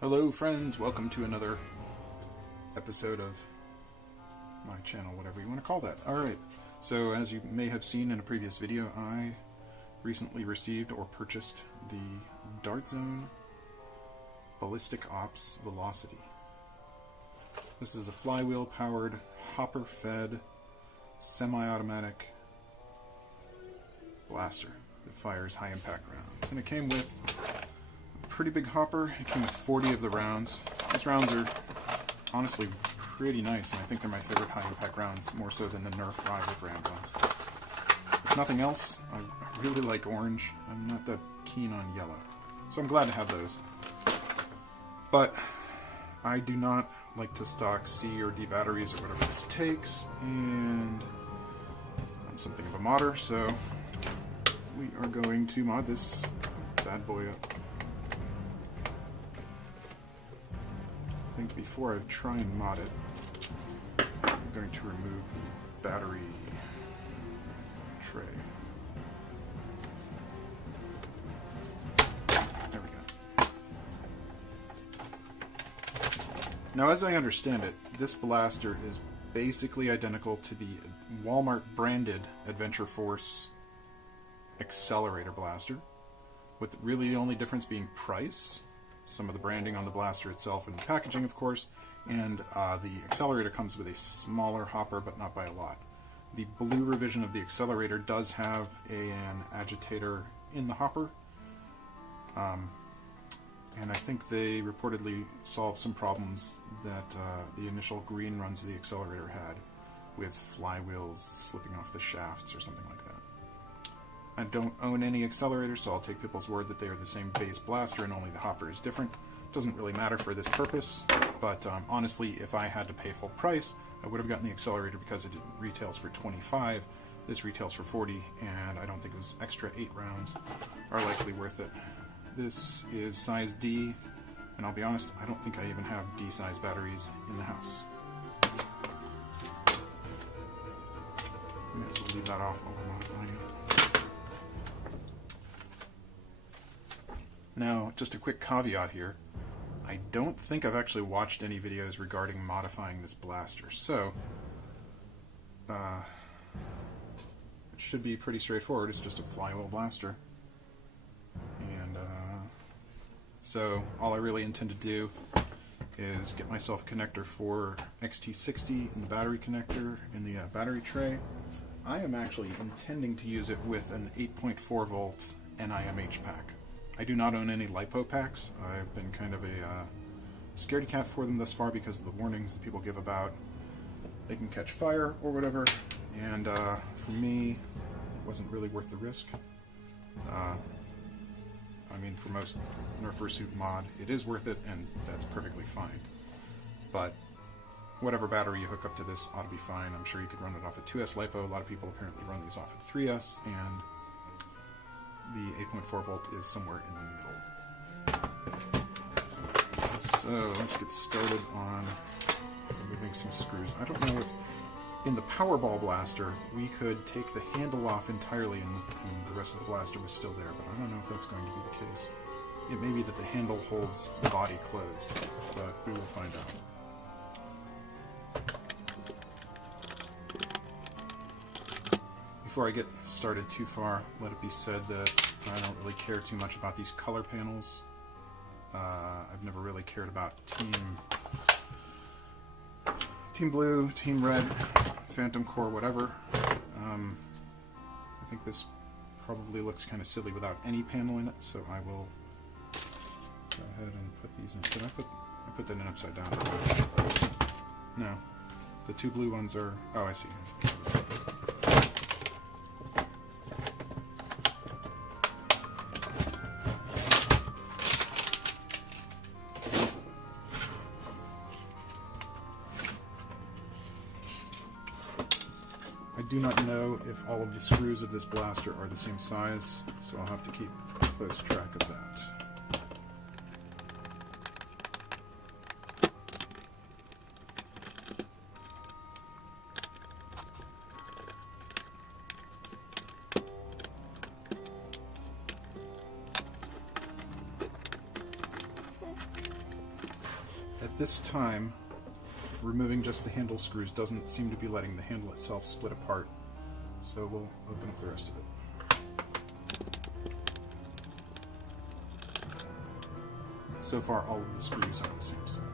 Hello friends, welcome to another episode of my channel, whatever you want to call that. Alright, so as you may have seen in a previous video, I recently received or purchased the Dart Zone Ballistic Ops Velocity. This is a flywheel powered, hopper fed, semi-automatic blaster that fires high impact rounds. And it came with pretty big hopper. It came with 40 of the rounds. These rounds are honestly pretty nice, and I think they're my favorite high-impact rounds, more so than the Nerf Rival brand ones. If nothing else, I really like orange. I'm not that keen on yellow, so I'm glad to have those. But I do not like to stock C or D batteries or whatever this takes, and I'm something of a modder, so we are going to mod this bad boy up. I think before I try and mod it, I'm going to remove the battery tray. There we go. Now, as I understand it, this blaster is basically identical to the Walmart branded Adventure Force accelerator blaster, with really the only difference being price. Some of the branding on the blaster itself and the packaging, of course, and the accelerator comes with a smaller hopper, but not by a lot. The blue revision of the accelerator does have an agitator in the hopper, and I think they reportedly solved some problems that the initial green runs of the accelerator had, with flywheels slipping off the shafts or something like that. I don't own any accelerators, so I'll take people's word that they are the same base blaster and only the hopper is different. Doesn't really matter for this purpose, but honestly, if I had to pay full price, I would have gotten the accelerator because it retails for $25. This retails for $40, and I don't think those extra 8 rounds are likely worth it. This is size D, and I'll be honest, I don't think I even have D-size batteries in the house. I'm going to leave that off while we're modifying it. Now, just a quick caveat here. I don't think I've actually watched any videos regarding modifying this blaster, so it should be pretty straightforward. It's just a flywheel blaster. And so all I really intend to do is get myself a connector for XT60 in the battery connector in the battery tray. I am actually intending to use it with an 8.4 volt NIMH pack. I do not own any LiPo packs. I've been kind of a scaredy cat for them thus far because of the warnings that people give about they can catch fire or whatever, and for me, it wasn't really worth the risk. I mean, for most Nerf Rival mod, it is worth it, and that's perfectly fine. But whatever battery you hook up to this ought to be fine. I'm sure you could run it off a 2S LiPo. A lot of people apparently run these off a 3S, and the 8.4 volt is somewhere in the middle. So let's get started on removing some screws. I don't know if in the Powerball blaster we could take the handle off entirely and the rest of the blaster was still there, but I don't know if that's going to be the case. It may be that the handle holds the body closed, but we will find out. Before I get started too far, let it be said that I don't really care too much about these color panels. I've never really cared about Team Blue, Team Red, Phantom Core, whatever. I think this probably looks kind of silly without any panel in it, so I will go ahead and put these in. Did I put that in upside down? No. The 2 blue ones are... Oh, I see. I do not know if all of the screws of this blaster are the same size, so I'll have to keep close track of that. At this time, removing just the handle screws doesn't seem to be letting the handle itself split apart, so we'll open up the rest of it. So far, all of the screws are the same size.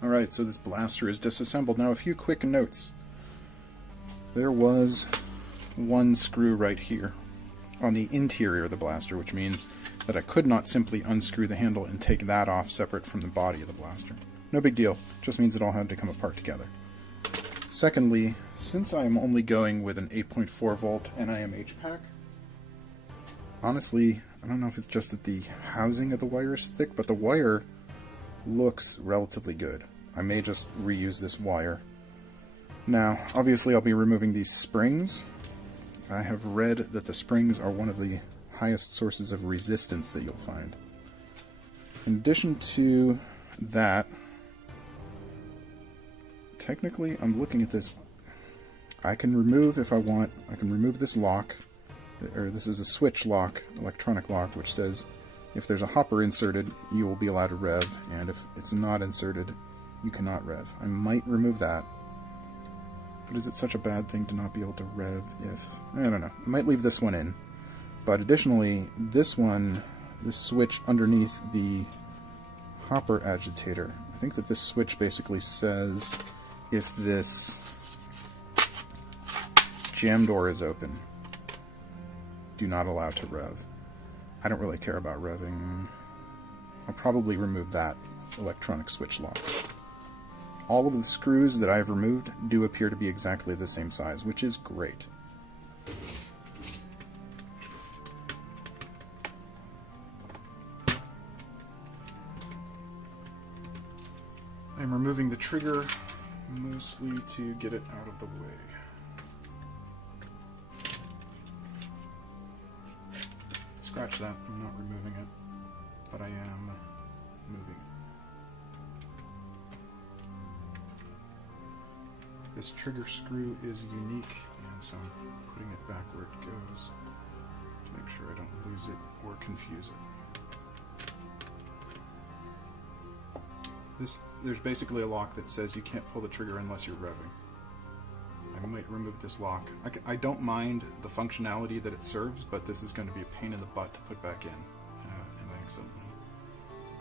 Alright, so this blaster is disassembled. Now a few quick notes. There was one screw right here on the interior of the blaster, which means that I could not simply unscrew the handle and take that off separate from the body of the blaster. No big deal, just means it all had to come apart together. Secondly, since I am only going with an 8.4 volt NIMH pack, honestly, I don't know if it's just that the housing of the wire is thick, but the wire looks relatively good. I may just reuse this wire. Now, obviously I'll be removing these springs. I have read that the springs are one of the highest sources of resistance that you'll find. In addition to that, technically I'm looking at this. I can remove, if I want, I can remove this lock, or this is a switch lock, electronic lock, which says if there's a hopper inserted, you will be allowed to rev, and if it's not inserted, you cannot rev. I might remove that, but is it such a bad thing to not be able to rev if... I don't know. I might leave this one in. But additionally, this one, this switch underneath the hopper agitator, I think that this switch basically says if this jam door is open, do not allow to rev. I don't really care about revving. I'll probably remove that electronic switch lock. All of the screws that I've removed do appear to be exactly the same size, which is great. I'm removing the trigger mostly to get it out of the way. Scratch that, I'm not removing it, but I am moving it. This trigger screw is unique, and so I'm putting it back where it goes to make sure I don't lose it or confuse it. There's basically a lock that says you can't pull the trigger unless you're revving. I might remove this lock. I don't mind the functionality that it serves, but this is going to be a pain in the butt to put back in, and I accidentally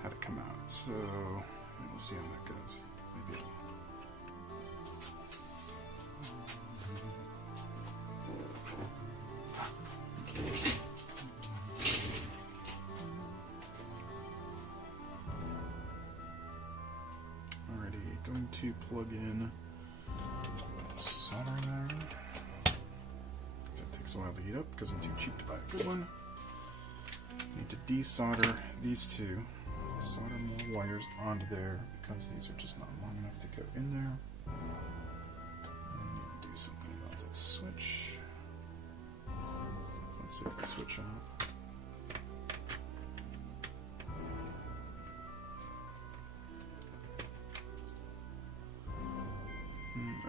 had it come out. So we'll see how that goes. Maybe it'll... to plug in a soldering iron. That takes a while to heat up because I'm too cheap to buy a good one. Need to desolder these two. Solder more wires onto there because these are just not long enough to go in there. And need to do something about that switch. So let's take the switch out.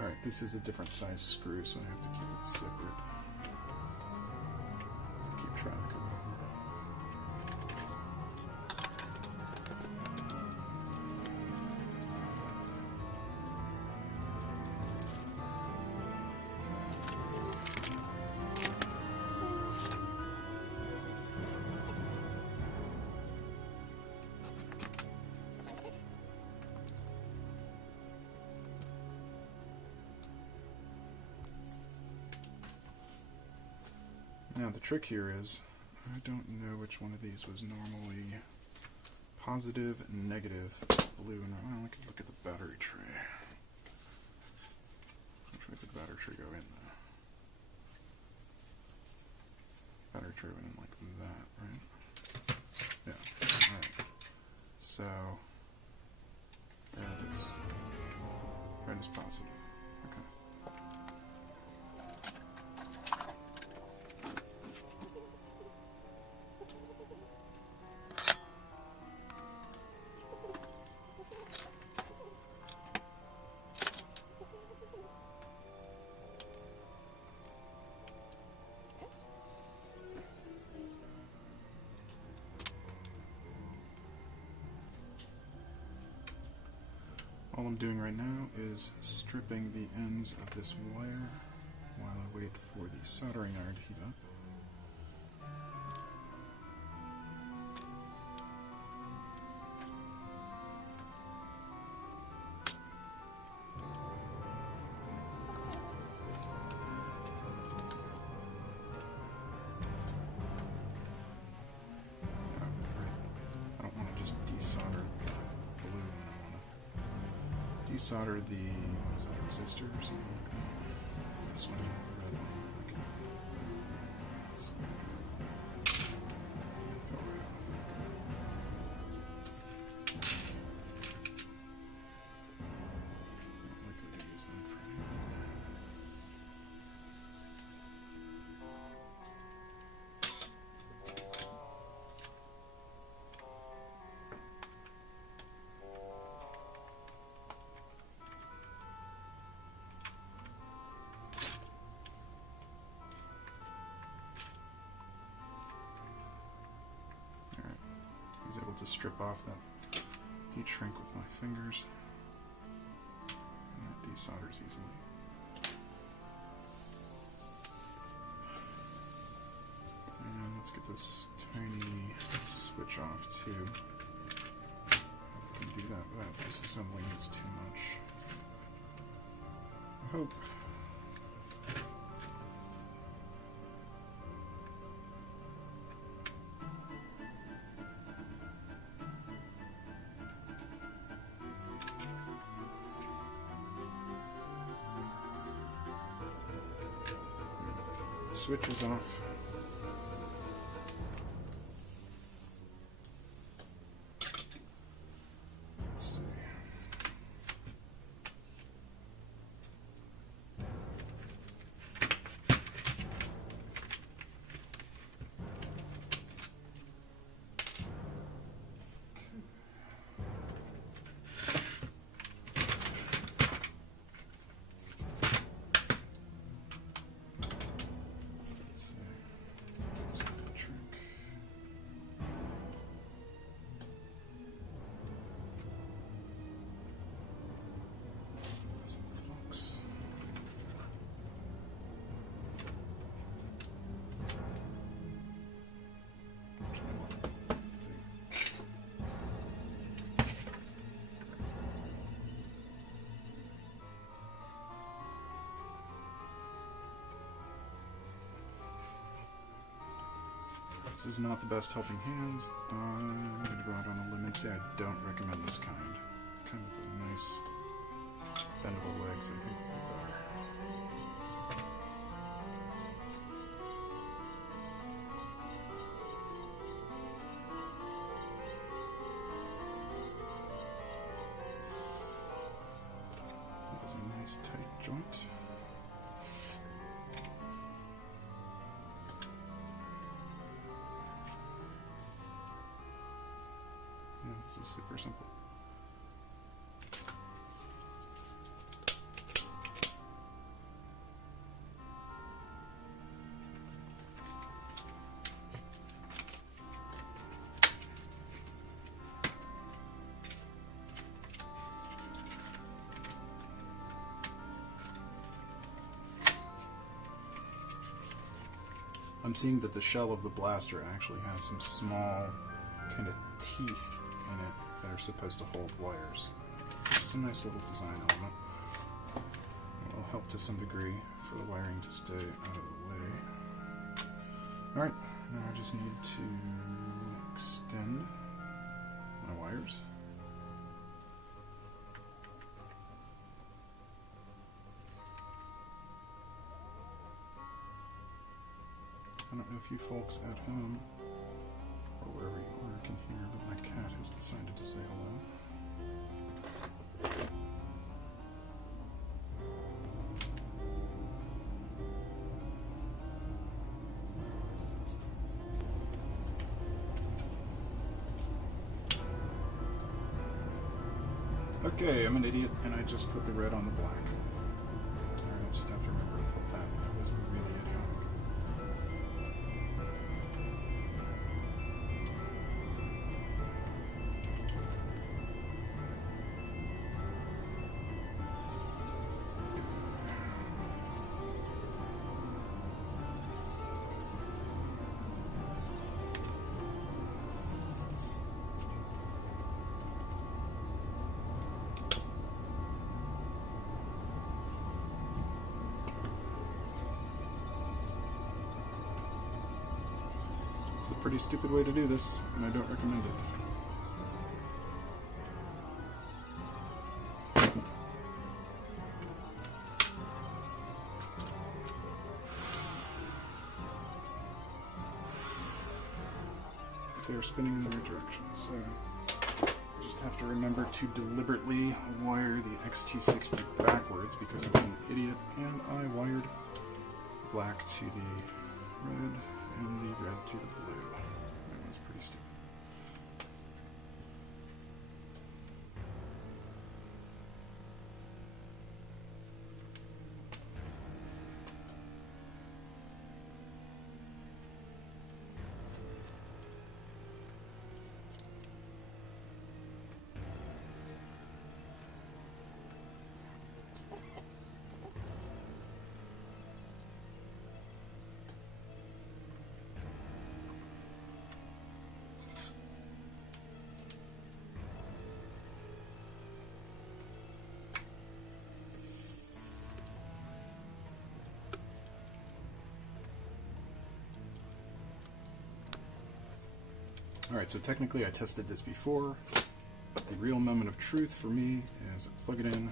Alright, this is a different size screw, so I have to keep it separate. Keep track of whatever. Now the trick here is, I don't know which one of these was normally positive and negative blue. And well, I could look at the battery tray. Which way did the battery tray go in though? Battery tray went in like that, right? Yeah. Alright. So red is positive. Okay. All I'm doing right now is stripping the ends of this wire while I wait for the soldering iron to heat up. I don't want to just desolder the blue one. I want to desolder the, what is that, a resistor or something like that? This one, the red one. Okay. So, it fell right off. Not likely to use that for anything. I was able to strip off that heat shrink with my fingers, and that desolders easily. And let's get this tiny switch off too. If I can do that without disassembling this too much. I hope. Switch is off. Let's see. This is not the best helping hands. I'm going to go out on a limb and say I don't recommend this kind. Kind of a nice nice tight joint. Yeah, this is super simple. I'm seeing that the shell of the blaster actually has some small kind of teeth in it that are supposed to hold wires. It's a nice little design element. It will help to some degree for the wiring to stay out of the way. Alright, now I just need to extend my wires. I don't know if you folks at home or wherever you are can hear, but my cat has decided to say hello. Okay, I'm an idiot and I just put the red on the black. I just have to remember to flip that. That was really idiotic. It's a pretty stupid way to do this, and I don't recommend it. But they are spinning in the right direction, so I just have to remember to deliberately wire the XT60 backwards because I was an idiot, and I wired black to the red and the red to the blue. That was pretty stupid. Alright, so technically I tested this before, but the real moment of truth for me is I plug it in,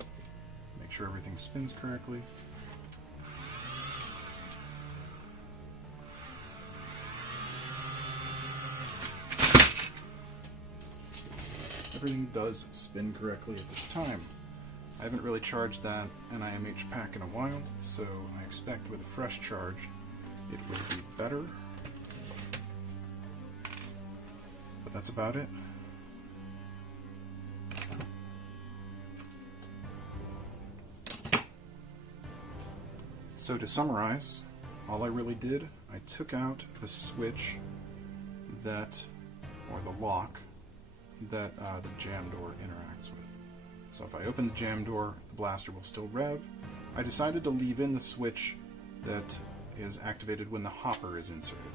make sure everything spins correctly. Everything does spin correctly at this time. I haven't really charged that NIMH pack in a while, so I expect with a fresh charge it will be better. But that's about it. So to summarize, all I really did, I took out the switch that, or the lock, that the jam door interacts with. So if I open the jam door, the blaster will still rev. I decided to leave in the switch that is activated when the hopper is inserted.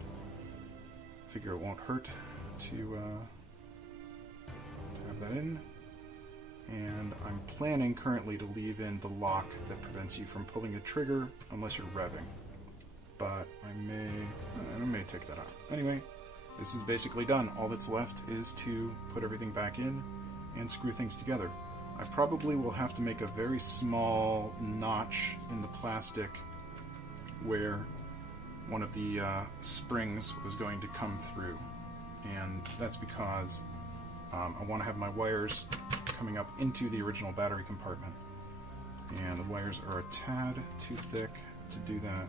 I figure it won't hurt to have that in, and I'm planning currently to leave in the lock that prevents you from pulling the trigger unless you're revving, but I may take that out. Anyway, this is basically done. All that's left is to put everything back in and screw things together. I probably will have to make a very small notch in the plastic where one of the springs was going to come through. And that's because I want to have my wires coming up into the original battery compartment. And the wires are a tad too thick to do that.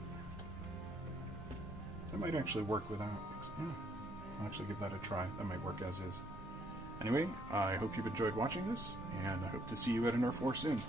That might actually work without... Yeah, I'll actually give that a try. That might work as is. Anyway, I hope you've enjoyed watching this, and I hope to see you at a Nerf War soon.